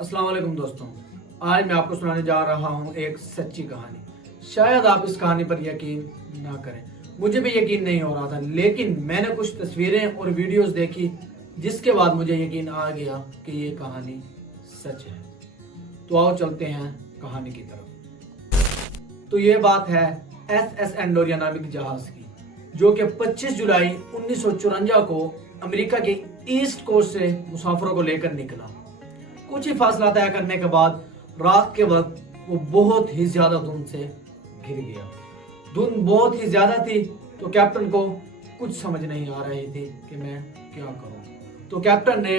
अस्सलाम वालेकुम दोस्तों, आज मैं आपको सुनाने जा रहा हूँ एक सच्ची कहानी। शायद आप इस कहानी पर यकीन ना करें, मुझे भी यकीन नहीं हो रहा था, लेकिन मैंने कुछ तस्वीरें और वीडियोस देखी जिसके बाद मुझे यकीन आ गया कि ये कहानी सच है। तो आओ चलते हैं कहानी की तरफ। तो ये बात है SS एंडोरिया नामक जहाज की, जो कि 25 जुलाई 1954 को अमेरिका के ईस्ट कोस्ट से मुसाफिरों को लेकर निकला। कुछ ही फासला तय करने के बाद रात के वक्त वो बहुत ही ज्यादा धुंध से घिर गया। धुंध बहुत ही ज्यादा थी तो कैप्टन को कुछ समझ नहीं आ रही थी कि मैं क्या करूं। तो कैप्टन ने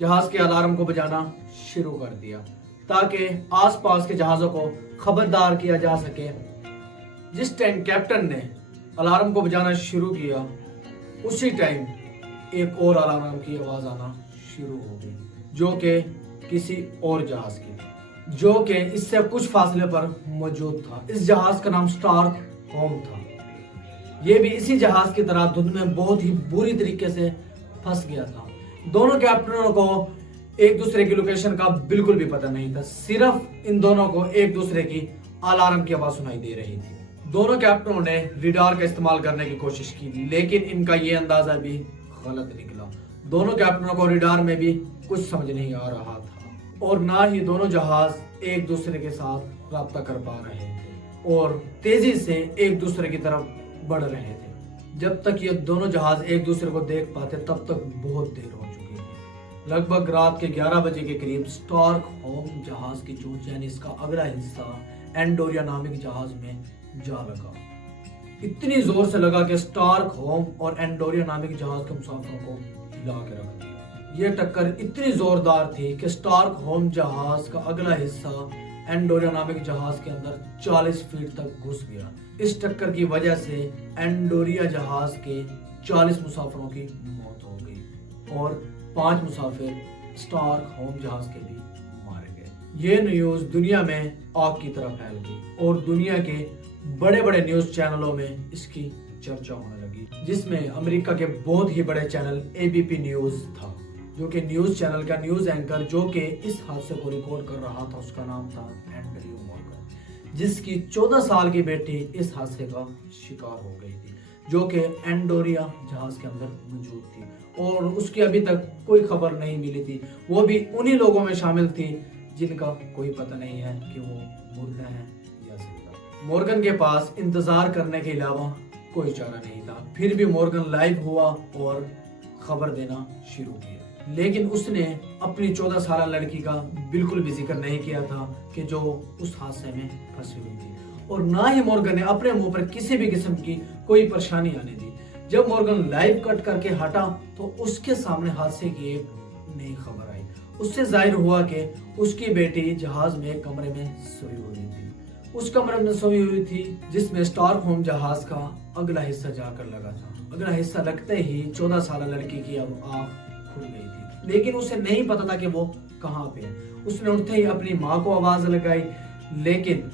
जहाज के अलार्म को बजाना शुरू कर दिया ताकि आसपास के जहाजों को खबरदार किया जा सके। जिस टाइम कैप्टन ने अलार्म को बजाना शुरू किया, उसी टाइम एक और अलार्म की आवाज आना शुरू हो गई, जो कि किसी और जहाज की थी, जो कि इससे कुछ फासले पर मौजूद था। इस जहाज का नाम स्टार्क होम था। यह भी इसी जहाज की तरह धुंध में बहुत ही बुरी तरीके से फंस गया था। दोनों कैप्टनों को एक दूसरे की लोकेशन का बिल्कुल भी पता नहीं था, सिर्फ इन दोनों को एक दूसरे की अलार्म की आवाज सुनाई दे रही थी। दोनों कैप्टनों ने रेडार का इस्तेमाल करने की कोशिश की, लेकिन इनका ये अंदाजा भी गलत निकला। दोनों कैप्टनों को रेडार में भी कुछ समझ नहीं आ रहा था और ना ही दोनों जहाज एक दूसरे के साथ राब्ता कर पा रहे थे और तेजी से एक दूसरे की तरफ बढ़ रहे थे। जब तक ये दोनों जहाज एक दूसरे को देख पाते तब तक बहुत देर हो चुकी थी। लगभग रात के 11 बजे के करीब स्टार्क होम जहाज की चोंच यानी इसका अगला हिस्सा एंडोरिया नामक जहाज में जा लगा। इतनी जोर से लगा कि स्टार्क होम और एंडोरिया नामक जहाज के मुसाफिरों को हिला के रख दिया। यह टक्कर इतनी जोरदार थी कि स्टार्क होम जहाज का अगला हिस्सा एंडोरिया नामक जहाज के अंदर 40 फीट तक घुस गया। इस टक्कर की वजह से एंडोरिया जहाज के 40 मुसाफिरों की मौत हो गई और 5 मुसाफिर स्टार्क होम जहाज के भी मारे गए। ये न्यूज दुनिया में आग की तरह फैल गई और दुनिया के बड़े बड़े न्यूज चैनलों में इसकी चर्चा होने लगी, जिसमें अमेरिका के बहुत ही बड़े चैनल ABP न्यूज था, जो कि न्यूज चैनल का न्यूज एंकर जो कि इस हादसे को रिकॉर्ड कर रहा था, उसका नाम था एंड्रयू मॉर्गन, जिसकी 14 साल की बेटी इस हादसे का शिकार हो गई थी, जो कि एंडोरिया जहाज के अंदर मौजूद थी और उसकी अभी तक कोई खबर नहीं मिली थी। वो भी उन्हीं लोगों में शामिल थी जिनका कोई पता नहीं है कि वो मुर्दा है या जिंदा। मॉर्गन के पास इंतजार करने के अलावा कोई चारा नहीं था। फिर भी मॉर्गन लाइव हुआ और खबर देना शुरू किया, लेकिन उसने अपनी 14 साल लड़की का बिल्कुल भी जिक्र नहीं किया था कि जो उस हादसे में फंसी हुई थी, और ना ही मॉर्गन ने अपने मुंह पर किसी भी किस्म की कोई परेशानी आने दी। जब मॉर्गन लाइव कट करके हटा तो उसके सामने हादसे की एक नई खबर आई। उससे जाहिर हुआ कि उसकी बेटी जहाज में एक कमरे में सोई हुई थी। उस कमरे में सोई हुई थी जिसमें स्टार्क होम जहाज का अगला हिस्सा जाकर लगा था। अगला हिस्सा लगते ही 14 साल लड़की की अब आंख खुल गई थी, लेकिन उसे नहीं पता था कि वो कहाँ पे है। उसने उठते ही अपनी माँ को आवाज लगाई, लेकिन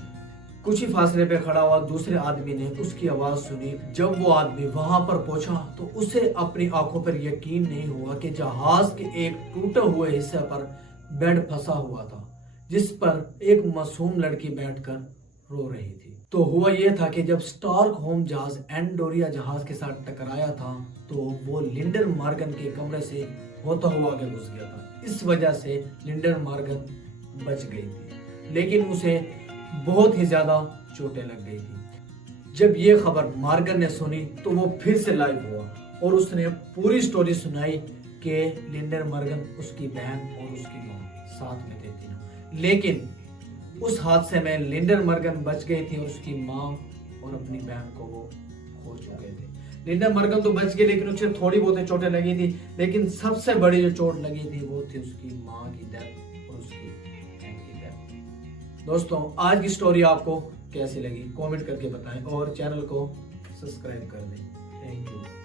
कुछ ही फासले पे खड़ा हुआ दूसरे आदमी ने उसकी आवाज सुनी। जब वो आदमी वहां पर पहुंचा तो उसे अपनी आंखों पर यकीन नहीं हुआ कि जहाज के एक टूटे हुए हिस्से पर बेड फंसा हुआ था, जिस पर एक मासूम लड़की बैठकर रो रही थी। तो हुआ यह था कि जब स्टार्क होम जहाज एंडोरिया जहाज के साथ टकराया था तो वो लिंडर मॉर्गन के कमरे से होता हुआ आगे घुस गया था। इस वजह से लिंडर मॉर्गन बच गई थी, लेकिन उसे बहुत ही ज्यादा चोटें लग गई थी। जब ये खबर मॉर्गन ने सुनी तो वो फिर से लाइव हुआ और उसने पूरी स्टोरी सुनाई कि लिंडर मॉर्गन, उसकी बहन और उसकी माँ साथ में थे तीनों, लेकिन उस हादसे में लिंडर मॉर्गन बच गई थी और उसकी माँ और अपनी बहन को वो खो चुके थे। लिंडर मॉर्गन तो बच गई, लेकिन उसे थोड़ी बहुत चोटें लगी थी, लेकिन सबसे बड़ी जो चोट लगी थी वो थी उसकी माँ की डेथ और उसकी बहन की डेथ। दोस्तों, आज की स्टोरी आपको कैसी लगी कमेंट करके बताएं और चैनल को सब्सक्राइब कर दें। Thank you.